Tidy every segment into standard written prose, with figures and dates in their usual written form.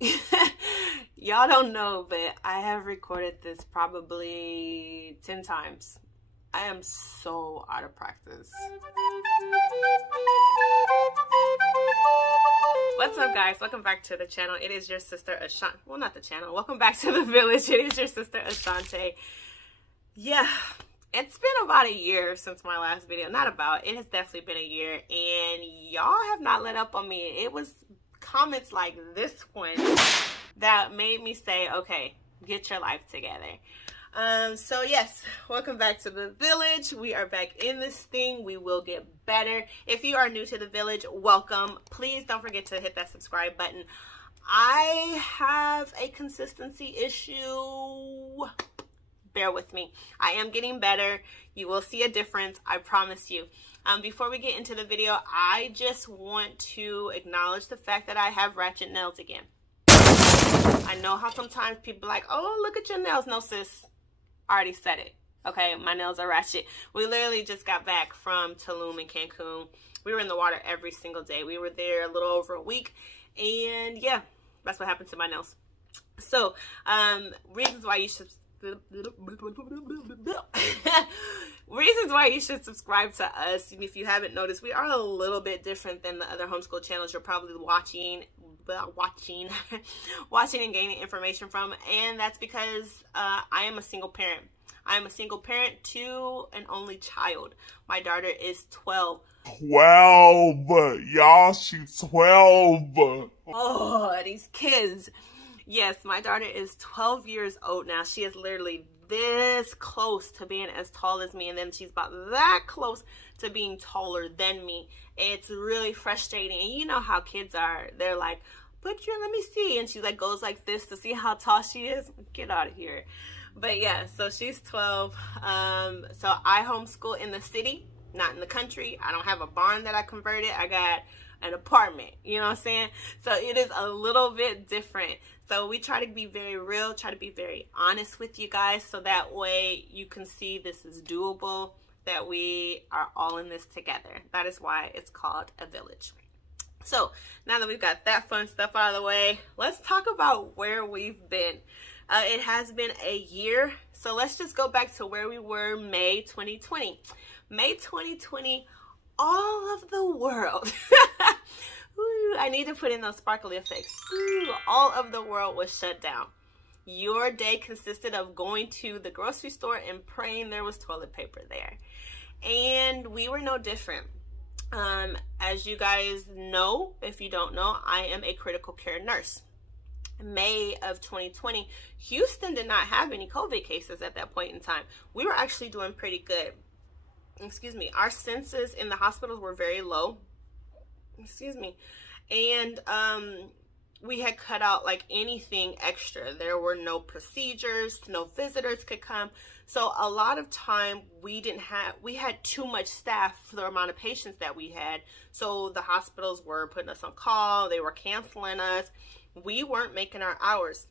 Y'all don't know, but I have recorded this probably 10 times. I am so out of practice. What's up, guys? Welcome back to the channel. It is your sister Ashante. Well, not the channel. Welcome back to the village. It is your sister Ashante. Yeah, it's been about a year since my last video. Not about. It has definitely been a year, and y'all have not let up on me. It was comments like this one that made me say, okay, get your life together. So yes, welcome back to the village. We are back in this thing. We will get better. If you are new to the village, welcome. Please don't forget to hit that subscribe button. I have a consistency issue. Bear with me. I am getting better. You will see a difference, I promise you. Before we get into the video, I just want to acknowledge the fact that I have ratchet nails again. I know how sometimes people are like, oh, look at your nails. No, sis. I already said it. Okay, my nails are ratchet. We literally just got back from Tulum and Cancun. We were in the water every single day. We were there a little over a week. And yeah, that's what happened to my nails. So, reasons why you should... reasons why you should subscribe to us. If you haven't noticed, we are a little bit different than the other homeschool channels you're probably watching and gaining information from, and that's because I am a single parent. I am a single parent to an only child. My daughter is 12. 12, y'all, she's 12. Oh, these kids. Yes, my daughter is 12 years old now. She is literally this close to being as tall as me, and then she's about that close to being taller than me. It's really frustrating, and you know how kids are. They're like, but let me see, and she like goes like this to see how tall she is. Get out of here. But yeah, so she's 12. So I homeschool in the city, not in the country. I don't have a barn that I converted. I got an apartment, you know what I'm saying? So it is a little bit different. So we try to be very real, try to be very honest with you guys, so that way you can see this is doable, that we are all in this together. That is why it's called a village. So now that we've got that fun stuff out of the way, let's talk about where we've been. It has been a year, so let's just go back to where we were May 2020. May 2020, all of the world. Ooh, I need to put in those sparkly effects. Ooh, all of the world was shut down. Your day consisted of going to the grocery store and praying there was toilet paper there. And we were no different. As you guys know, if you don't know, I am a critical care nurse. May of 2020, Houston did not have any COVID cases at that point in time. We were actually doing pretty good. Excuse me. Our census in the hospitals were very low. Excuse me. And we had cut out like anything extra. There were no procedures, no visitors could come. So a lot of time we had too much staff for the amount of patients that we had. So the hospitals were putting us on call, they were canceling us. We weren't making our hours.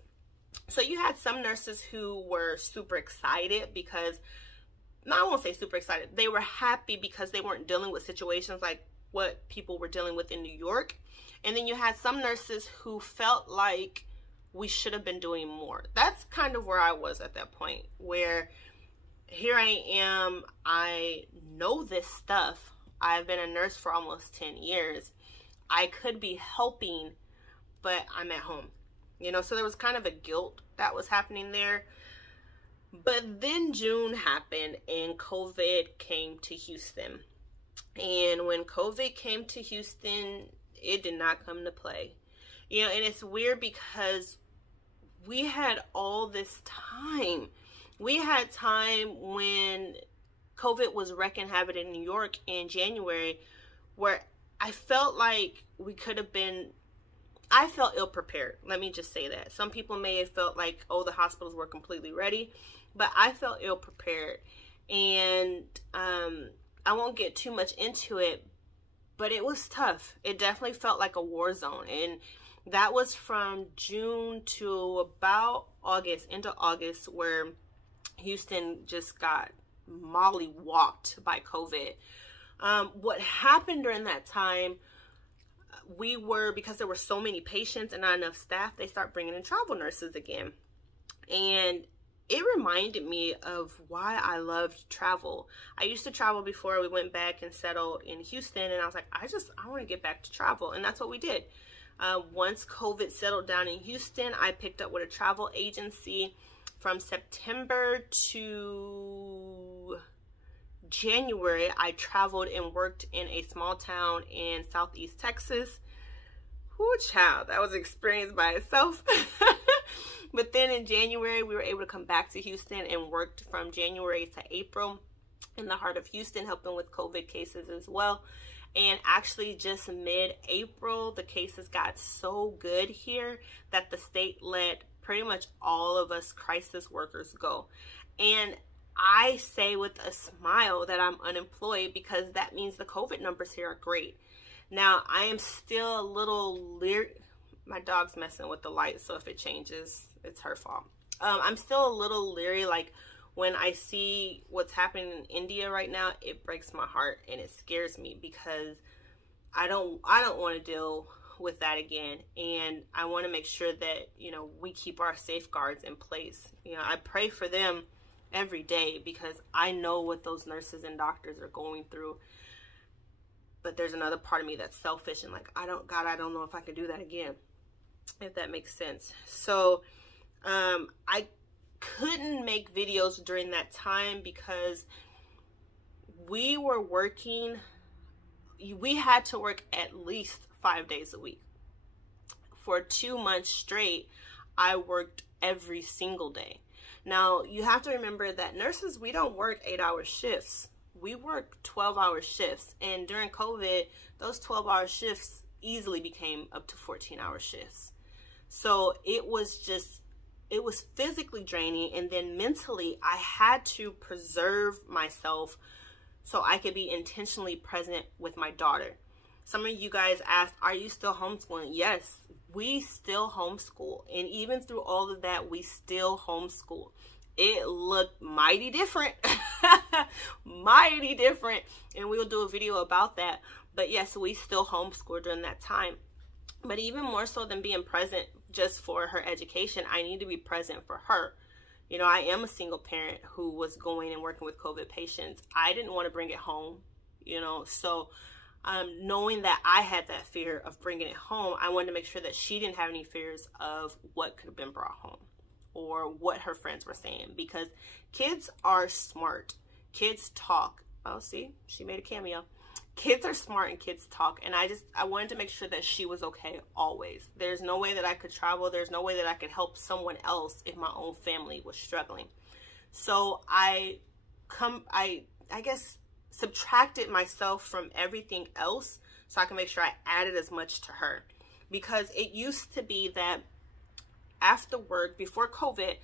So you had some nurses who were super excited because, no, I won't say super excited. They were happy because they weren't dealing with situations like what people were dealing with in New York. And then you had some nurses who felt like we should have been doing more. That's kind of where I was at that point, where here I am, I know this stuff. I've been a nurse for almost 10 years. I could be helping, but I'm at home. You know, so there was kind of a guilt that was happening there. But then June happened and COVID came to Houston. And when COVID came to Houston, it did not come to play. You know, and it's weird because we had all this time. We had time when COVID was wreaking havoc in New York in January, where I felt like we could have been, I felt ill prepared. Let me just say that. Some people may have felt like, oh, the hospitals were completely ready, but I felt ill prepared. And I won't get too much into it, but it was tough. It definitely felt like a war zone. And that was from June to about August, into August, where Houston just got mollywalked by COVID. What happened during that time, because there were so many patients and not enough staff, they start bringing in travel nurses again. And it reminded me of why I loved travel. I used to travel before we went back and settled in Houston, and I was like, I want to get back to travel. And that's what we did. Once COVID settled down in Houston, I picked up with a travel agency. From September to January, I traveled and worked in a small town in Southeast Texas. Whoo, child, that was an experience by itself. But then in January, we were able to come back to Houston and worked from January to April in the heart of Houston, helping with COVID cases as well. And actually just mid-April, the cases got so good here that the state let pretty much all of us crisis workers go. And I say with a smile that I'm unemployed, because that means the COVID numbers here are great. Now, I am still a little leery. My dog's messing with the light, so if it changes, it's her fault. I'm still a little leery. Like, when I see what's happening in India right now, it breaks my heart and it scares me, because I don't want to deal with that again. And I want to make sure that, you know, we keep our safeguards in place. You know, I pray for them every day, because I know what those nurses and doctors are going through. But there's another part of me that's selfish and like, God, I don't know if I can do that again, if that makes sense. So I couldn't make videos during that time because we were working. We had to work at least 5 days a week. For 2 months straight, I worked every single day. Now, you have to remember that nurses, we don't work 8-hour shifts. We work 12-hour shifts. And during COVID, those 12-hour shifts easily became up to 14-hour shifts. So it was physically draining. And then mentally, I had to preserve myself so I could be intentionally present with my daughter. Some of you guys asked, are you still homeschooling? Yes, we still homeschool. And even through all of that, we still homeschool. It looked mighty different, mighty different. And we'll do a video about that. But yes, we still homeschool during that time. But even more so than being present just for her education, I need to be present for her. You know, I am a single parent who was going and working with COVID patients. I didn't want to bring it home, you know, so knowing that I had that fear of bringing it home, I wanted to make sure that she didn't have any fears of what could have been brought home or what her friends were saying, because kids are smart. Kids talk. Oh, see, she made a cameo. Kids are smart and kids talk. And I wanted to make sure that she was okay always. There's no way that I could travel. There's no way that I could help someone else if my own family was struggling. So I guess subtracted myself from everything else so I can make sure I added as much to her. Because it used to be that after work, before COVID,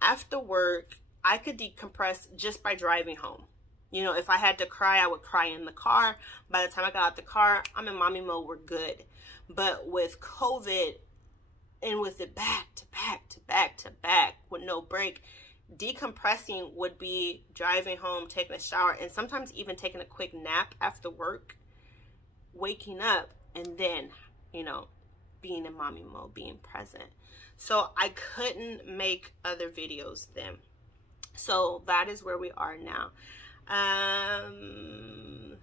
after work, I could decompress just by driving home. You know, if I had to cry, I would cry in the car. By the time I got out the car, I'm in mommy mode, we're good. But with COVID and with it back to back to back to back with no break, decompressing would be driving home, taking a shower, and sometimes even taking a quick nap after work, waking up, and then, you know, being in mommy mode, being present. So I couldn't make other videos then. So that is where we are now.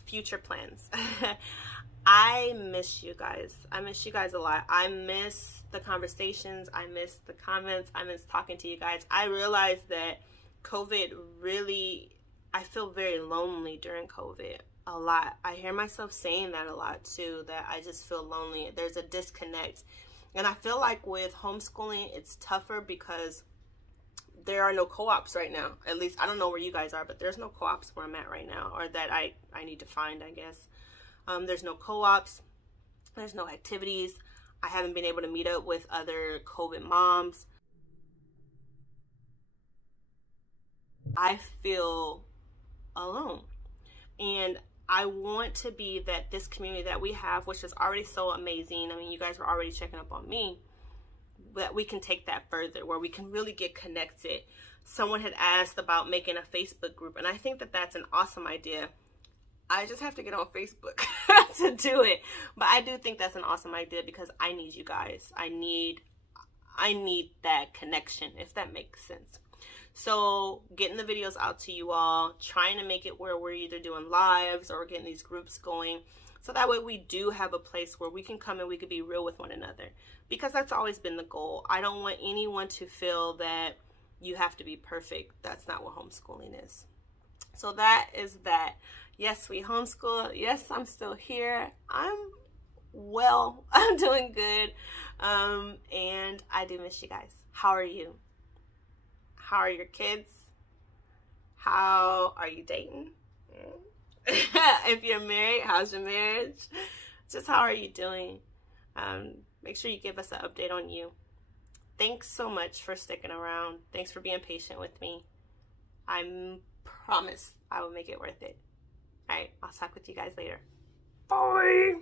Future plans. I miss you guys. I miss you guys a lot. I miss the conversations. I miss the comments. I miss talking to you guys. I realized that COVID really, I feel very lonely during COVID a lot. I hear myself saying that a lot too, that I just feel lonely. There's a disconnect. And I feel like with homeschooling, it's tougher because there are no co-ops right now. At least, I don't know where you guys are, but there's no co-ops where I'm at right now, or that I need to find, I guess. There's no co-ops. There's no activities. I haven't been able to meet up with other COVID moms. I feel alone. And I want to be that this community that we have, which is already so amazing. I mean, you guys were already checking up on me. That we can take that further, where we can really get connected. Someone had asked about making a Facebook group, and I think that that's an awesome idea. I just have to get on Facebook to do it. But I do think that's an awesome idea because I need you guys. I need that connection, if that makes sense. So getting the videos out to you all, trying to make it where we're either doing lives or getting these groups going. So that way we do have a place where we can come and we can be real with one another. Because that's always been the goal. I don't want anyone to feel that you have to be perfect. That's not what homeschooling is. So that is that. Yes, we homeschool. Yes, I'm still here. I'm well. I'm doing good. And I do miss you guys. How are you? How are your kids? How are you dating? If you're married, how's your marriage? Just how are you doing? Make sure you give us an update on you. Thanks so much for sticking around. Thanks for being patient with me. I promise I will make it worth it. All right, I'll talk with you guys later. Bye.